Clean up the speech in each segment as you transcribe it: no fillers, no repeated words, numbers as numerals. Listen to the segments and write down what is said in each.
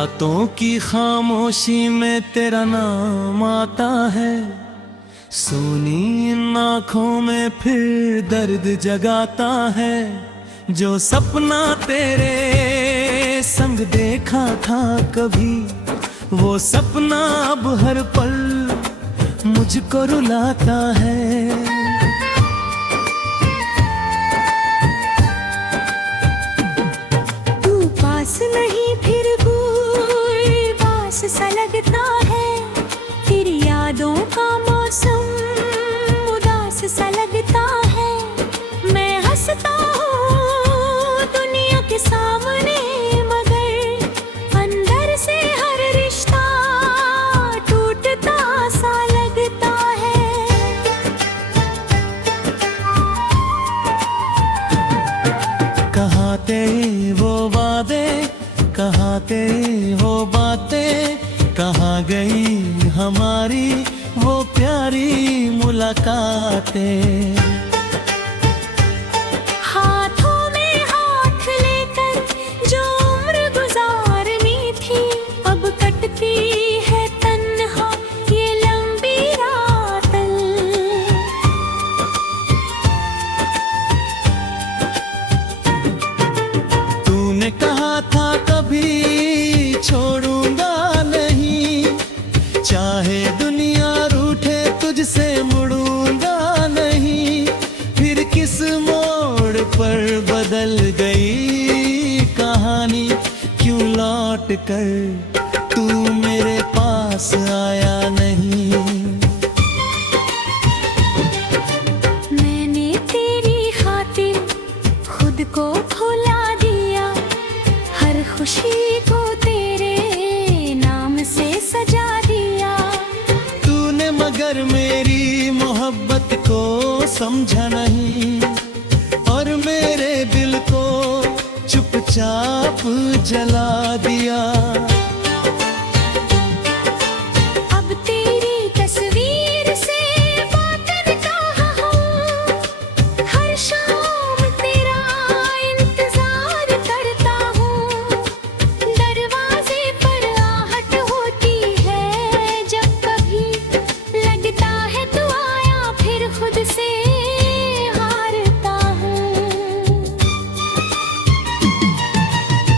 रातों की खामोशी में तेरा नाम आता है, सोनी इन आँखों में फिर दर्द जगाता है। जो सपना तेरे संग देखा था कभी, वो सपना अब हर पल मुझको रुलाता है। नहीं फिर दूर पास सा लगता है, तेरी यादों का मौसम उदास सा लगता है। मैं हंसता हूँ दुनिया के सामने, मगर अंदर से हर रिश्ता टूटता सा लगता है। कहाँ तेरे वो वादे, कहाँ तेरी वो बातें, कहाँ गई हमारी वो प्यारी मुलाकातें। हाथों में हाथ लेकर जो उम्र गुजारनी थी, अब कटती है तन्हा ये लंबी रातें। तूने कहा था कभी छोड़ूंगा नहीं, चाहे दुनिया रूठे तुझसे मुड़ूंगा नहीं। फिर किस मोड़ पर बदल गई कहानी, क्यों लौट कर तू मेरे पास आया नहीं। मैंने तेरी खातिर खुद को भुला दिया, हर खुशी को तेरे नाम से सजा दिया। तूने मगर मेरी मोहब्बत को समझा नहीं, और मेरे दिल को चुपचाप जला दिया। अब तेरी तस्वीर से बातें कहा हूँ, हर शाम तेरा इंतजार करता हूँ। दरवाजे पर आहट होती है जब कभी, लगता है तू आया फिर खुद से हारता हूँ।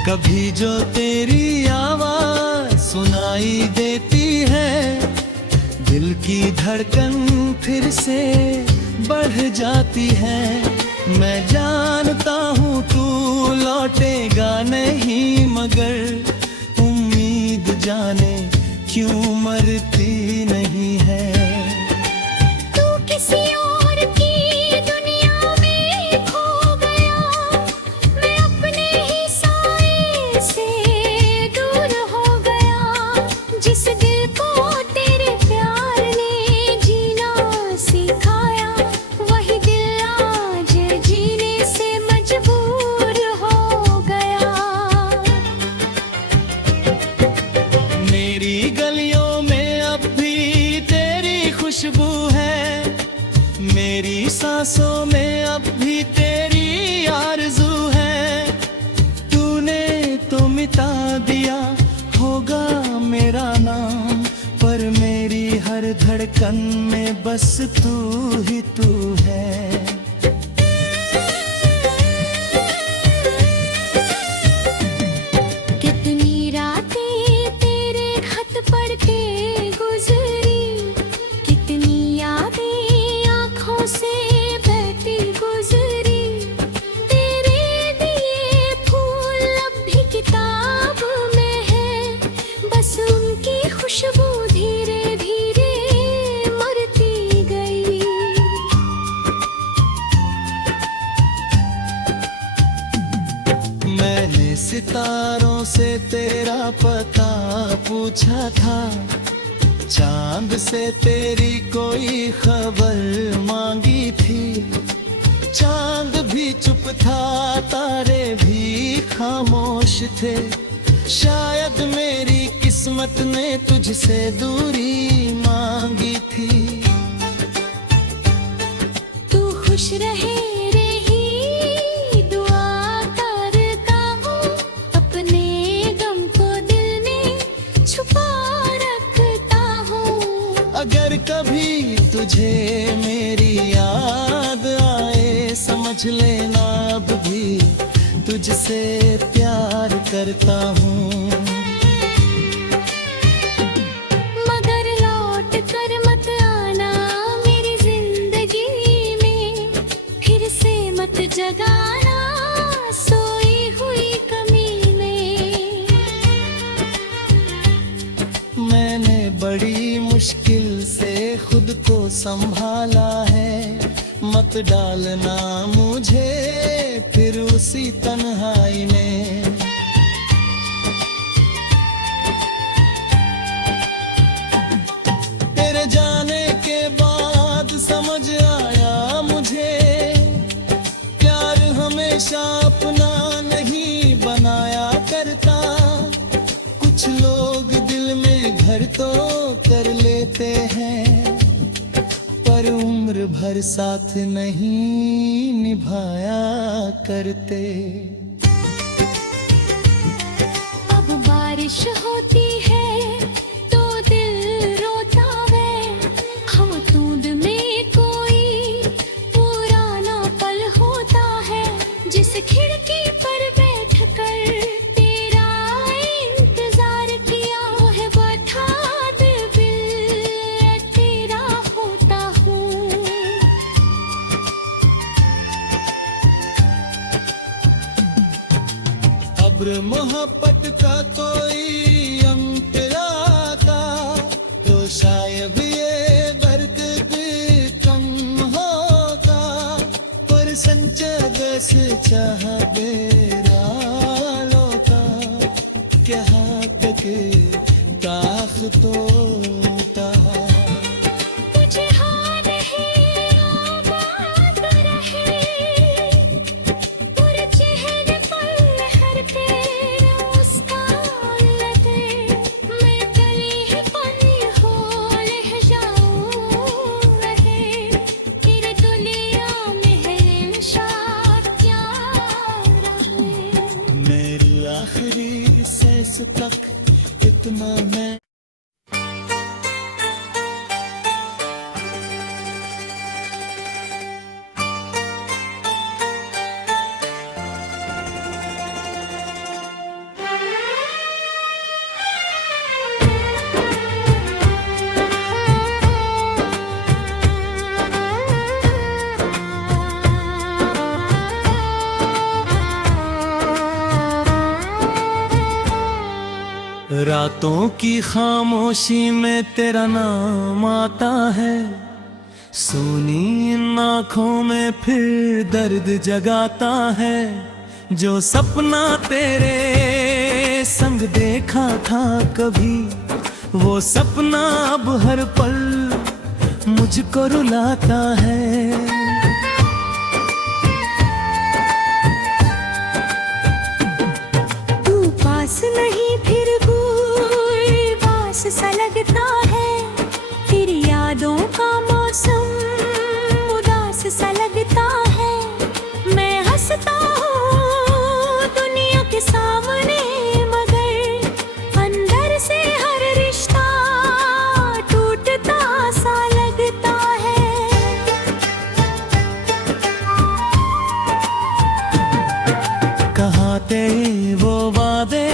कभी जो तेरी आवाज सुनाई देती है, दिल की धड़कन फिर से बढ़ जाती है। मैं जानता हूँ तू लौटेगा नहीं, मगर उम्मीद जाने क्यों मरती नहीं है। तू किसी और की दुनिया में खो गया, मैं अपने ही साए से दूर हो गया। जिस दिल को तेरे प्यार ने जीना सिखाया, वही दिल आज जीने से मजबूर हो गया। मेरी गलियों में अब भी तेरी खुशबू है, मेरी सांसों में अब भी तेरी आरज़ू है। तूने तो मिटा दिया होगा मेरा नाम, पर मेरी हर धड़कन में बस तू ही तू है। कितनी रातें तेरे खत पढ़ के गुजरी, कितनी यादें आँखों से बहती गुजरी। तेरे दिए फूल अब भी किताब में है, बस उनकी खुशबू धीरे धीरे मरती गई। मैंने सितारों से तेरा पता पूछा था, चांद से तेरी कोई खबर मांगी थी। चांद भी चुप था, तारे भी खामोश थे। शायद मेरी किस्मत ने तुझसे दूरी मांगी थी। तू खुश रहे रही दुआ करता हूँ, अपने गम को दिल में अगर कभी तुझे मेरी याद आए, समझ लेना अब भी तुझसे प्यार करता हूँ। मगर लौट कर मत आना मेरी जिंदगी में, फिर से मत जगाना सोई हुई कमी में। मैंने बड़ी मुश्किल से खुद को संभाला है, मत डालना मुझे फिर उसी तन्हाई में। तेरे जाने के बाद समझ आया मुझे, प्यार हमेशा अपना नहीं बनाया करता। कुछ लोग दिल में घर तो कर लेते हैं, पर उम्र भर साथ नहीं निभाया करते। अब बारिश होती है तो दिल रोता है, हम तूंद में कोई पुराना पल होता है। जिस खिड़की पर बैठकर तेरा इंतजार किया है, बैठा दिल तेरा होता हूँ। अब्र मोहब्बत का कोई अंतरा था, तो शायद ये बर्क भी कम होता। पर संचा दस चाह बेरा लोता, क्या तक ताख तोता। तुझे हाँ नहीं आबाद रहे, पूरे चेहरे पर लहर तेरा मुस्कान लगे। मैं गली ही बनी हो रह जाऊं रहे, तेरे दुनिया में है इंशाअ क्या रहे। मेरी आखिरी सांस तक इतना मैं रातों की खामोशी में तेरा नाम आता है, सोनी इन आँखों में फिर दर्द जगाता है। जो सपना तेरे संग देखा था कभी, वो सपना अब हर पल मुझको रुलाता है। तू पास नहीं फिर सा लगता है, तेरी यादों का मौसम उदास सा लगता है। मैं हंसता हूँ दुनिया के सामने, मगर अंदर से हर रिश्ता टूटता सा लगता है। कहाँ थे वो वादे,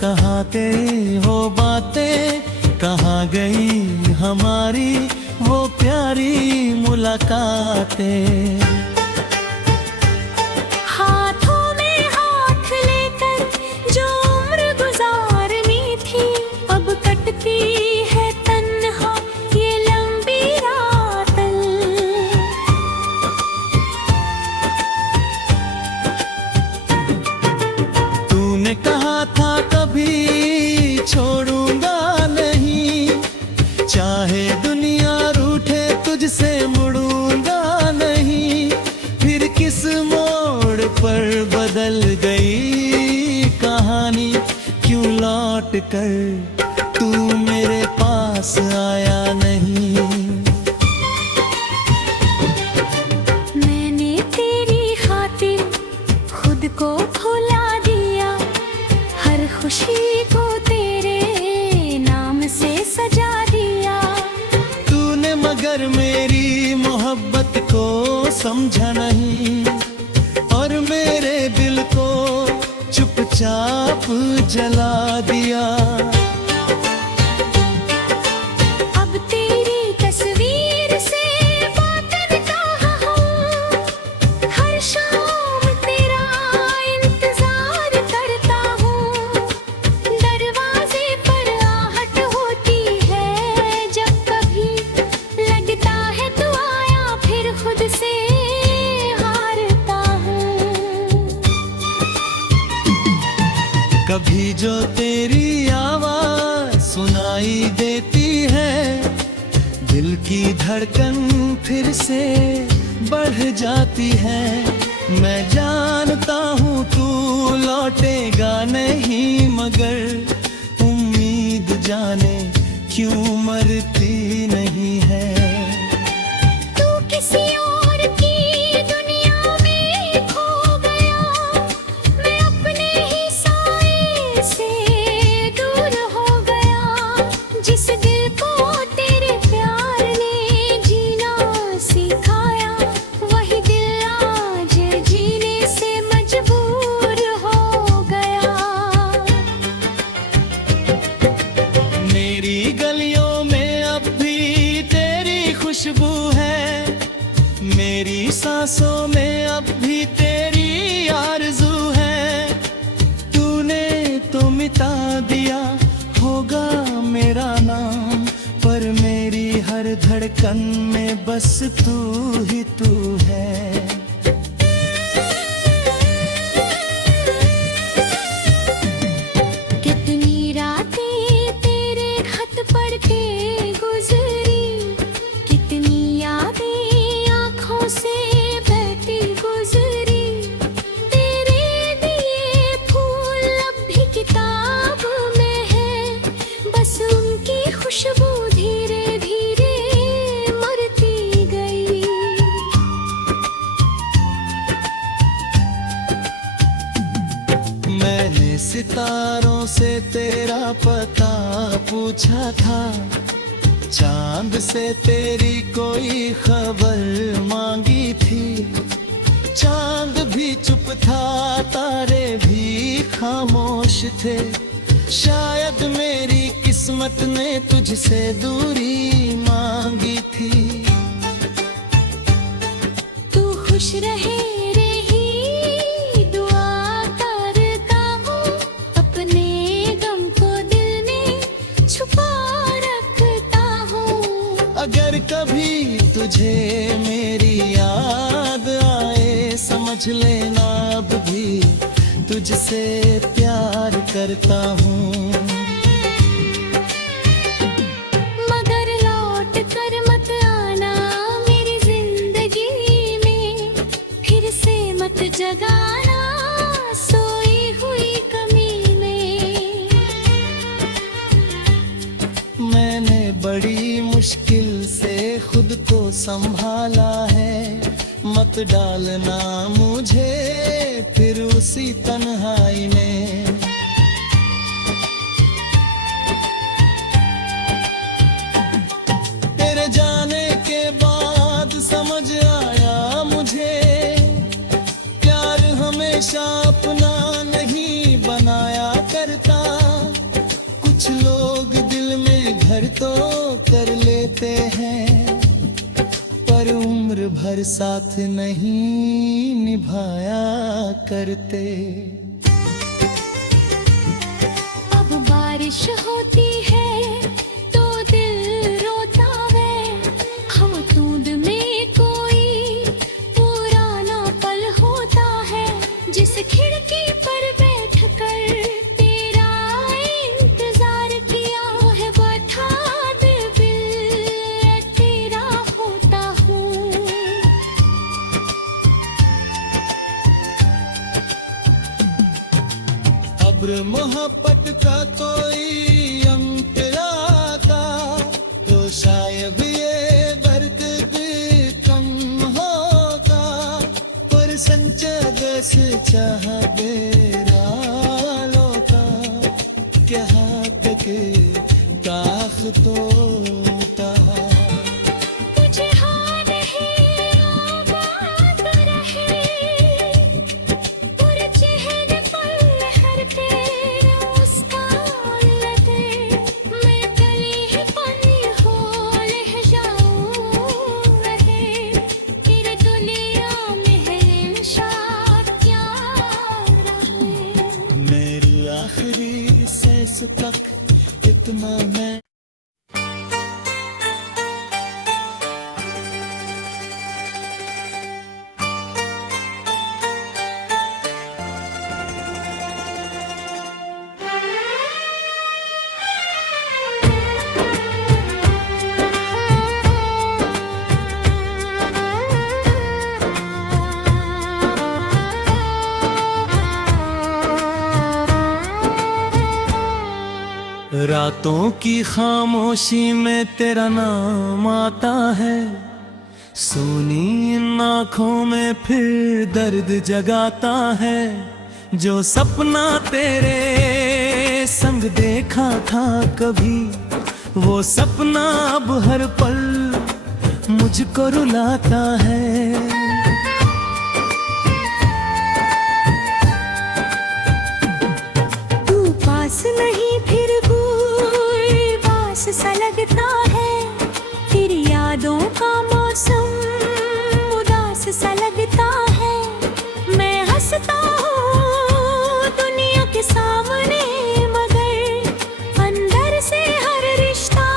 कहाँ थे वो बातें, कहाँ गई हमारी वो प्यारी मुलाकातें। हाथों में हाथ लेकर जो उम्र गुजारनी थी, अब कटती है तन्हा ये लंबी रातें। तूने कहा था कभी छोड़ूंगा नहीं, चाहे दुनिया रूठे तुझसे मुड़ूंगा नहीं। फिर किस मोड़ पर बदल गई कहानी, क्यों लौट कर तू मेरे पास आया नहीं। मैंने तेरी खातिर खुद को भुला दिया, हर खुशी को तेरे नाम से सजा दिया। समझा नहीं और मेरे दिल को चुपचाप जला दिया। अब तेरी तस्वीर से बात करता हूँ, हर शाम तेरा इंतजार करता हूँ। दरवाजे पर आहट होती है जब कभी, लगता है तू आया फिर खुद से हारता हूँ। कभी जो तेरी आवाज सुनाई देती है, दिल की धड़कन फिर से बढ़ जाती है। मैं जानता हूँ तू लौटेगा नहीं, मगर उम्मीद जाने क्यों मरती नहीं है। तू किसी और की दुनिया में खो गया, मैं अपने ही साए से दूर हो गया। जिस दिल को तेरे प्यार ने जीना सिखाया, वही दिल आज जीने से मजबूर हो गया। मेरी गलियों में अब भी तेरी खुशबू है, मेरी सांसों में अब भी तेरी आरज़ू है। तूने तो मिटा दिया होगा मेरा नाम, पर मेरी हर धड़कन में बस तू ही तू है। कितनी रातें तेरे खत पढ़ के गुजरी, कितनी यादें आँखों से बहती गुजरी। तेरे दिए फूल अब भी किताब में है, बस उनकी खुशबू धीरे धीरे मरती गई। मैंने सितारों से तेरा पता पूछा था, चांद से तेरी कोई खबर मांगी थी। चांद भी चुप था, तारे भी खामोश थे। शायद मेरी किस्मत ने तुझसे दूरी मांगी थी। तू खुश रहे रही दुआ करता हूँ, अपने गम को दिल में छुपा रखता हूँ। अगर कभी तुझे मेरी याद आए, समझ लेना अब भी तुझसे प्यार करता हूँ। मगर लौट कर मत आना मेरी जिंदगी में, फिर से मत जगाना सोई हुई कमी में। मैंने बड़ी मुश्किल से खुद को संभाला है, मत डालना मुझे फिर उसी तन्हाई में। तेरे जाने के बाद समझ आया मुझे, प्यार हमेशा अपना नहीं बनाया करता। कुछ लोग दिल में घर तो कर लेते हैं, पर उम्र भर साथ नहीं निभाया करते। अब बारिश होती है तो दिल रोता है, हम तूंद में कोई पुराना पल होता है। जिस खिड़की पर बैठकर तेरा इंतजार किया है, बता दे दिल तेरा होता हूँ। अब्र मोहब्बत का कोई अंत आता, तो शायद ये बर्क भी कम होता। पर संचा दस चाह बेरा लोता, क्या तक ताख तोता। तुझे हाँ नहीं आवाज़ रातों की खामोशी में तेरा नाम आता है, सोनी इन आँखों में फिर दर्द जगाता है। जो सपना तेरे संग देखा था कभी, वो सपना अब हर पल मुझको रुलाता है। नहीं फिर दूर पास सा लगता है, तेरी यादों का मौसम उदास सा लगता है। मैं हंसता हूँ दुनिया के सामने, मगर अंदर से हर रिश्ता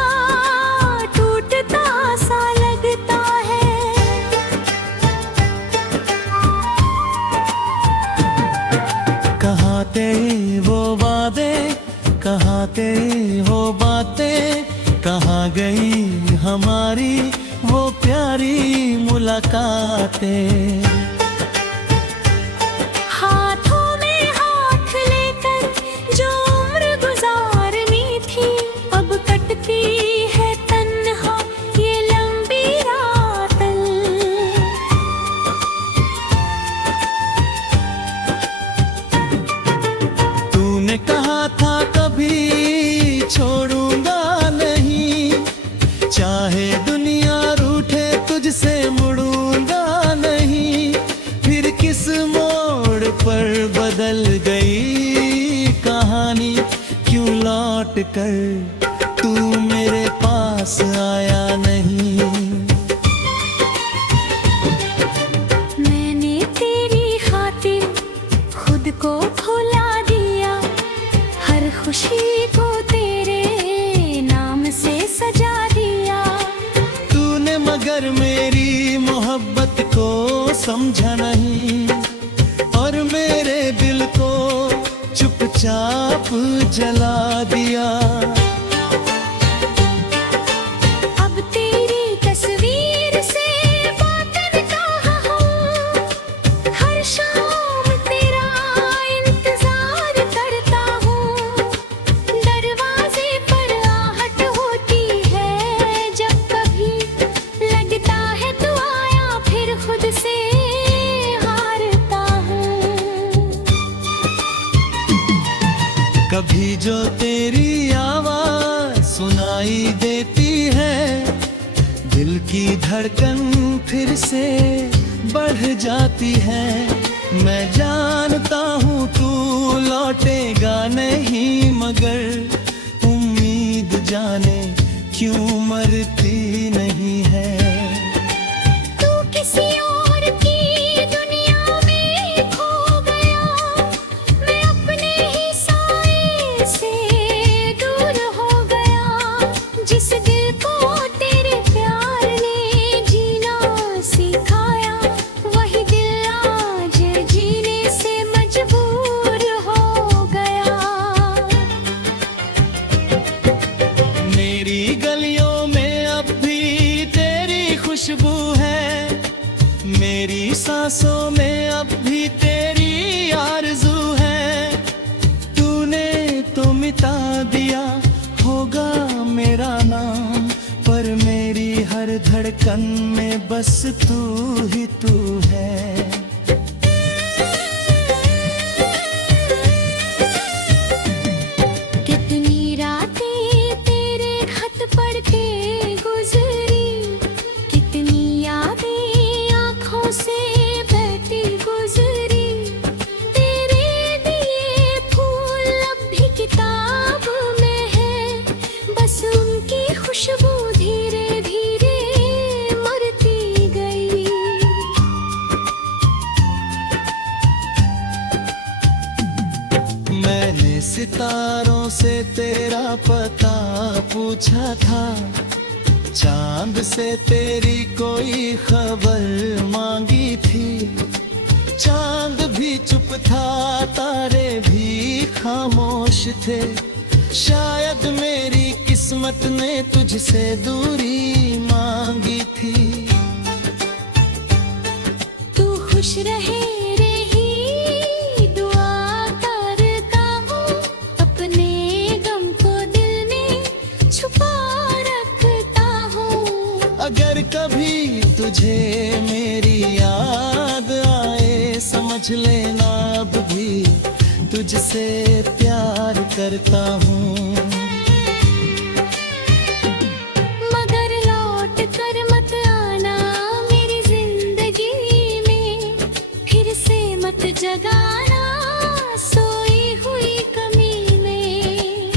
टूटता सा लगता है। कहाँ तेरे वो वादे, कहाँ तेरी हो बातें, कहाँ गई हमारी वो प्यारी मुलाकातें। हाथों में हाथ लेकर जो उम्र गुजारनी थी, अब कटती है तन्हा ये लंबी रातें। तूने कहा था कभी छोड़ूंगा नहीं, चाहे दुनिया रूठे तुझसे मुड़ूंगा नहीं। फिर किस मोड़ पर बदल गई कहानी, क्यों लौट कर तू मेरे पास आया नहीं। मैंने तेरी खातिर खुद को भुला दिया, हर खुशी को तेरे नाम से सजा दिया। तूने मगर मेरी मोहब्बत को समझा नहीं, और मेरे दिल को चुपचाप जला दिया। अब तेरी तस्वीर से बातें कहा हूँ, हर शाम तेरा इंतजार करता हूँ। दरवाजे पर आहट होती है जब कभी, लगता है तू आया फिर खुद से हारता हूँ। कभी जो तेरी आवाज सुनाई देती है, दिल की धड़कन फिर से बढ़ जाती है। मैं जानता हूँ तू लौटेगा नहीं, मगर उम्मीद जाने क्यों मरती नहीं है। तू किसी और की दुनिया में खो गया, मैं अपने ही साए से दूर हो गया। जिस दिल को तेरे प्यार ने जीना सिखाया, वही दिल आज जीने से मजबूर हो गया। मेरी गलियों में अब भी तेरी खुशबू है, मेरी सांसों में अब भी तेरी आरज़ू है। तूने तो मिटा दिया होगा मेरा नाम, पर मेरी हर धड़कन में बस तू ही तू है। कितनी रातें तेरे खत पढ़ के गुजरी, कितनी यादें आँखों से बहती गुजरी। तेरे दिए फूल अब भी किताब में है, बस उनकी खुशबू धीरे धीरे मरती गई। मैंने सितारों से तेरा पता पूछा था, चांद से तेरी कोई खबर मांगी थी। चांद भी चुप था, तारे भी खामोश थे। शायद मेरी किस्मत ने तुझसे दूरी मांगी थी। तू खुश रहे रही दुआ करता हूँ, अपने गम को दिल में अगर कभी तुझे मेरी याद आए समझ लेना अब भी तुझसे प्यार करता हूँ। मगर लौट कर मत आना मेरी जिंदगी में, फिर से मत जगाना सोई हुई कमी में।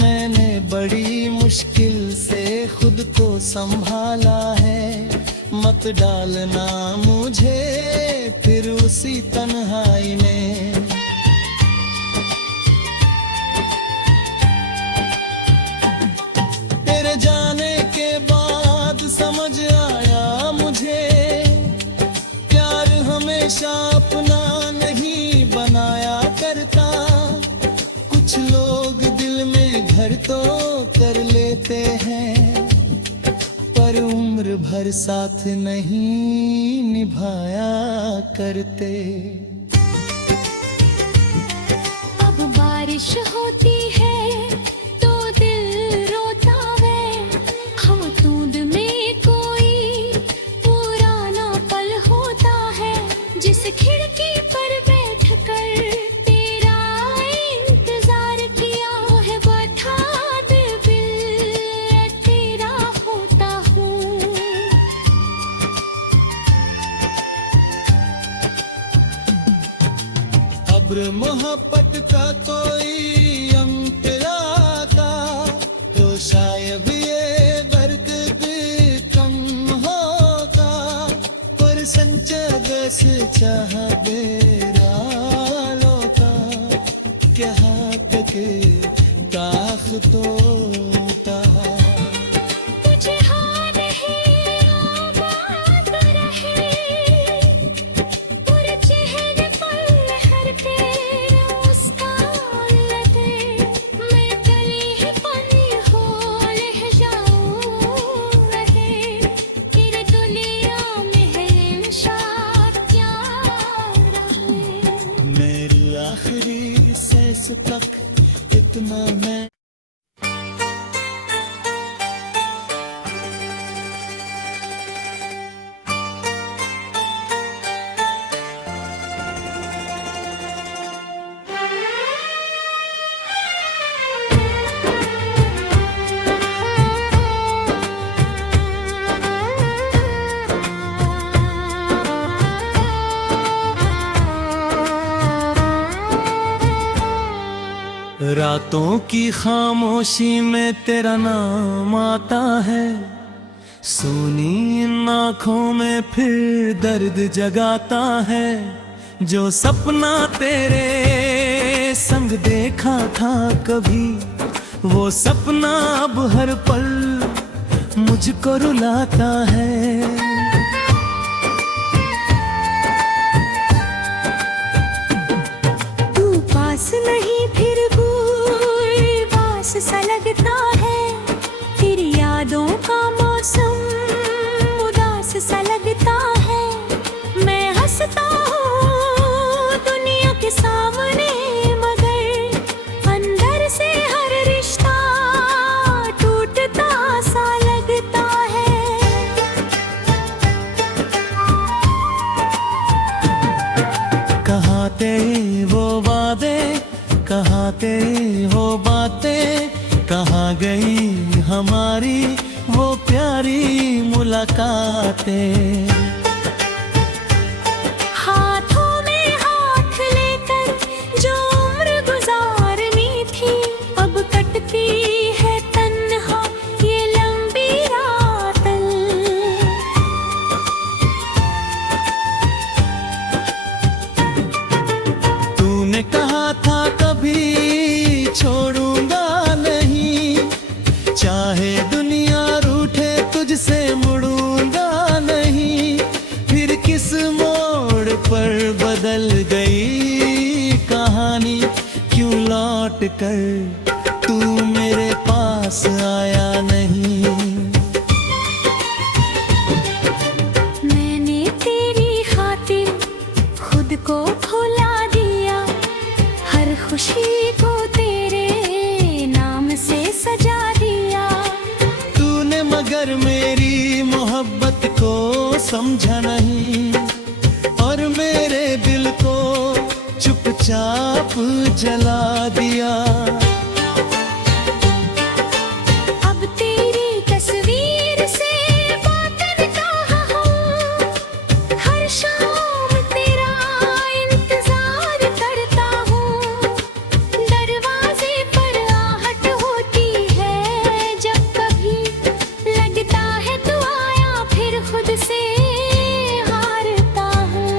मैंने बड़ी मुश्किल से खुद को संभाला है, मत डालना मुझे फिर उसी तन्हाई में। तेरे जाने के बाद समझ आया मुझे, प्यार हमेशा अपना नहीं बनाया करता। कुछ लोग दिल में घर तो कर लेते हैं, पर उम्र भर साथ नहीं निभाया करते। अब बारिश होती है तो दिल रोता है, हम बूंद में कोई पुराना पल होता है। जिस खिड़की पर बैठकर तेरा इंतजार किया है, बैठा दिल तेरा होता हूँ। अब्र मोहब्बत का कोई अंत आता तो शायद ये बर्क भी कम होता, पर संचा दस चाह बेरा लोता क्या तक ताख तोता। तुझे हाँ नहीं आबाद रहे, पूरे चेहरे पर लहर तेरा मुस्कान लगे। मैं गली ही पानी हो लह जाऊं रहे, तेरे दुनिया में है इंशाअ क्या रहे। मेरी आखिरी सांस तक इतना मैं रातों की खामोशी में तेरा नाम आता है, सोनी इन आँखों में फिर दर्द जगाता है। जो सपना तेरे संग देखा था कभी, वो सपना अब हर पल मुझको रुलाता है। तू पास नहीं फिर पास सा लगता है, तेरी यादों का मौसम उदास सा लगता है। मैं हंसता हूँ दुनिया के सामने, मगर अंदर से हर रिश्ता टूटता सा लगता है। कहाँ तेरे वो वादे, कहाँ तेरी वो बातें, कहाँ गई हमारी वो प्यारी मुलाकातें। हाथों में हाथ लेकर जो उम्र गुजारनी थी, अब कटती है तन्हा ये लंबी रातें। तूने कहा था कभी छोड़ूंगा नहीं, चाहे दुनिया रूठे तुझसे मुड़ूंगा नहीं। फिर किस मोड़ पर बदल गई कहानी, क्यों लौट कर तू मेरे पास आया नहीं। मैंने तेरी खातिर खुद को भुला दिया, हर खुशी को तेरे नाम से सजा दिया। समझा नहीं और मेरे दिल को चुपचाप जला दिया। अब तेरी तस्वीर से बात करता हूँ, हर शाम तेरा इंतजार करता हूँ। दरवाजे पर आहट होती है जब कभी, लगता है तू आया फिर खुद से हारता हूँ।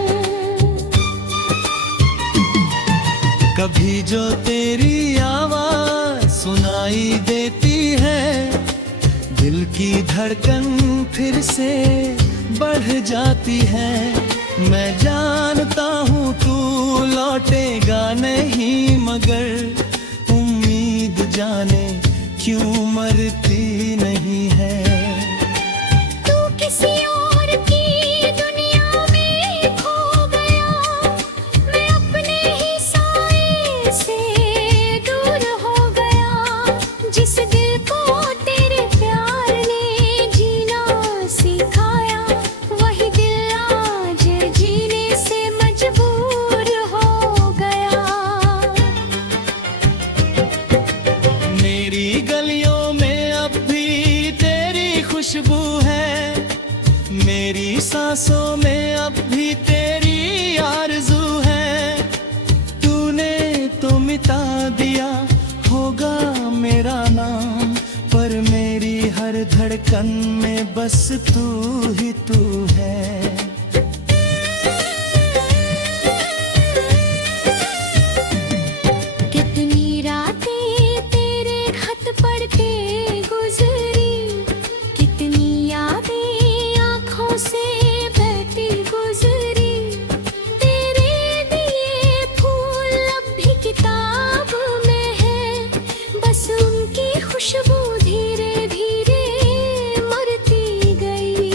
कभी जो तेरी आवाज सुनाई देती है, दिल की धड़कन फिर से बढ़ जाती है। मैं जानता हूँ तू लौटेगा नहीं, मगर उम्मीद जाने क्यों मरती नहीं है। तू किसी और की दुनिया में खो गया, मैं अपने ही साए से दूर हो गया। जिस दिल को तेरे प्यार ने जीना सिखाया, वही दिल आज जीने से मजबूर हो गया। मेरी गलियों में अब भी तेरी खुशबू है, मेरी सांसों में अब भी तेरी आरज़ू है। तूने तो मिटा दिया होगा मेरा नाम, पर मेरी हर धड़कन में बस तू ही तू है। कितनी रातें तेरे खत पढ़ के गुजरी, कितनी यादें आँखों से बहती गुजरी। तेरे दिए फूल अब भी किताब में है, बस उनकी खुशबू धीरे धीरे मरती गई।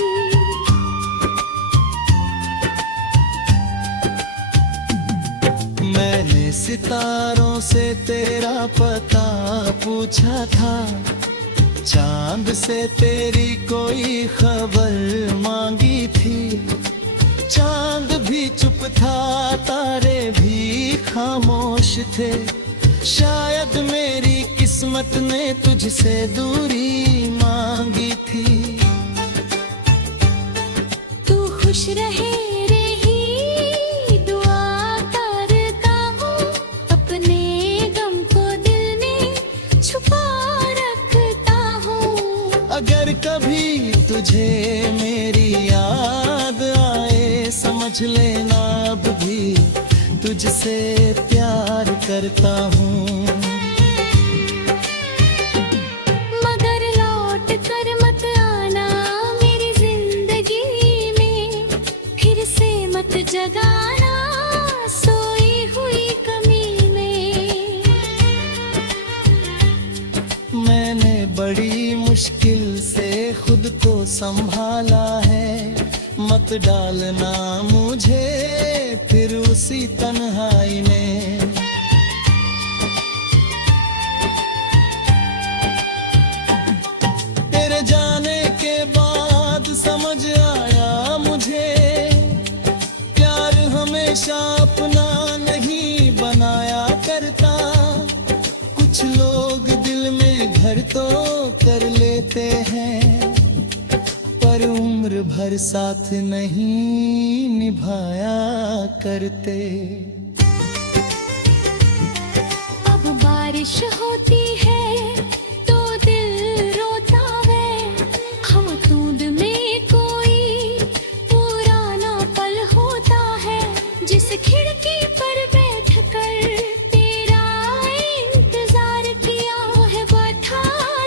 मैंने सितारों से तेरा पता पूछा था, चांद से तेरी कोई खबर मांगी थी। चांद भी चुप था, तारे भी खामोश थे। शायद मेरी किस्मत ने तुझसे दूरी मांगी थी। तू खुश रहे रही दुआ करता हूँ, अपने गम को दिल में छुपा रखता हूँ। अगर कभी तुझे मेरी याद आए, समझ लेना अब भी तुझसे प्यार करता हूँ। मगर लौट कर मत आना मेरी जिंदगी में, फिर से मत जगाना सोई हुई कमी में। मैंने बड़ी मुश्किल से खुद को संभाला है, मत डालना मुझे फिर उसी तन्हाई में। तेरे जाने के बाद समझ आया मुझे, प्यार हमेशा अपना नहीं बनाया करता। कुछ लोग दिल में घर तो कर लेते हैं, पर उम्र भर साथ नहीं निभाया करते। अब बारिश होती है तो दिल रोता है, हम दूध में कोई पुराना पल होता है। जिस खिड़की पर बैठकर तेरा इंतजार किया है, बैठा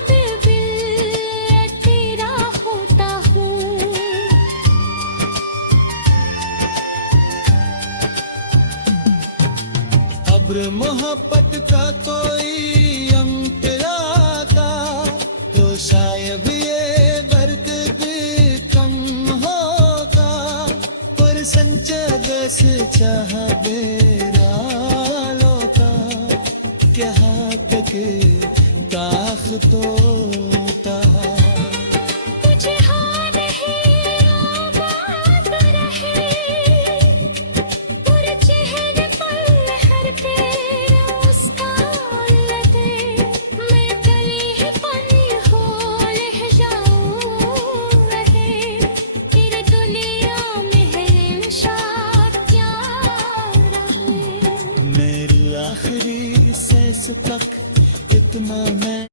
दिल तेरा होता हूँ। अब्र मोहब्बत का कोई अंत आता, तो शायद ये दर्द भी कम होता। पर संचा दस चाह बेरालों का, क्या तक ताख तो था।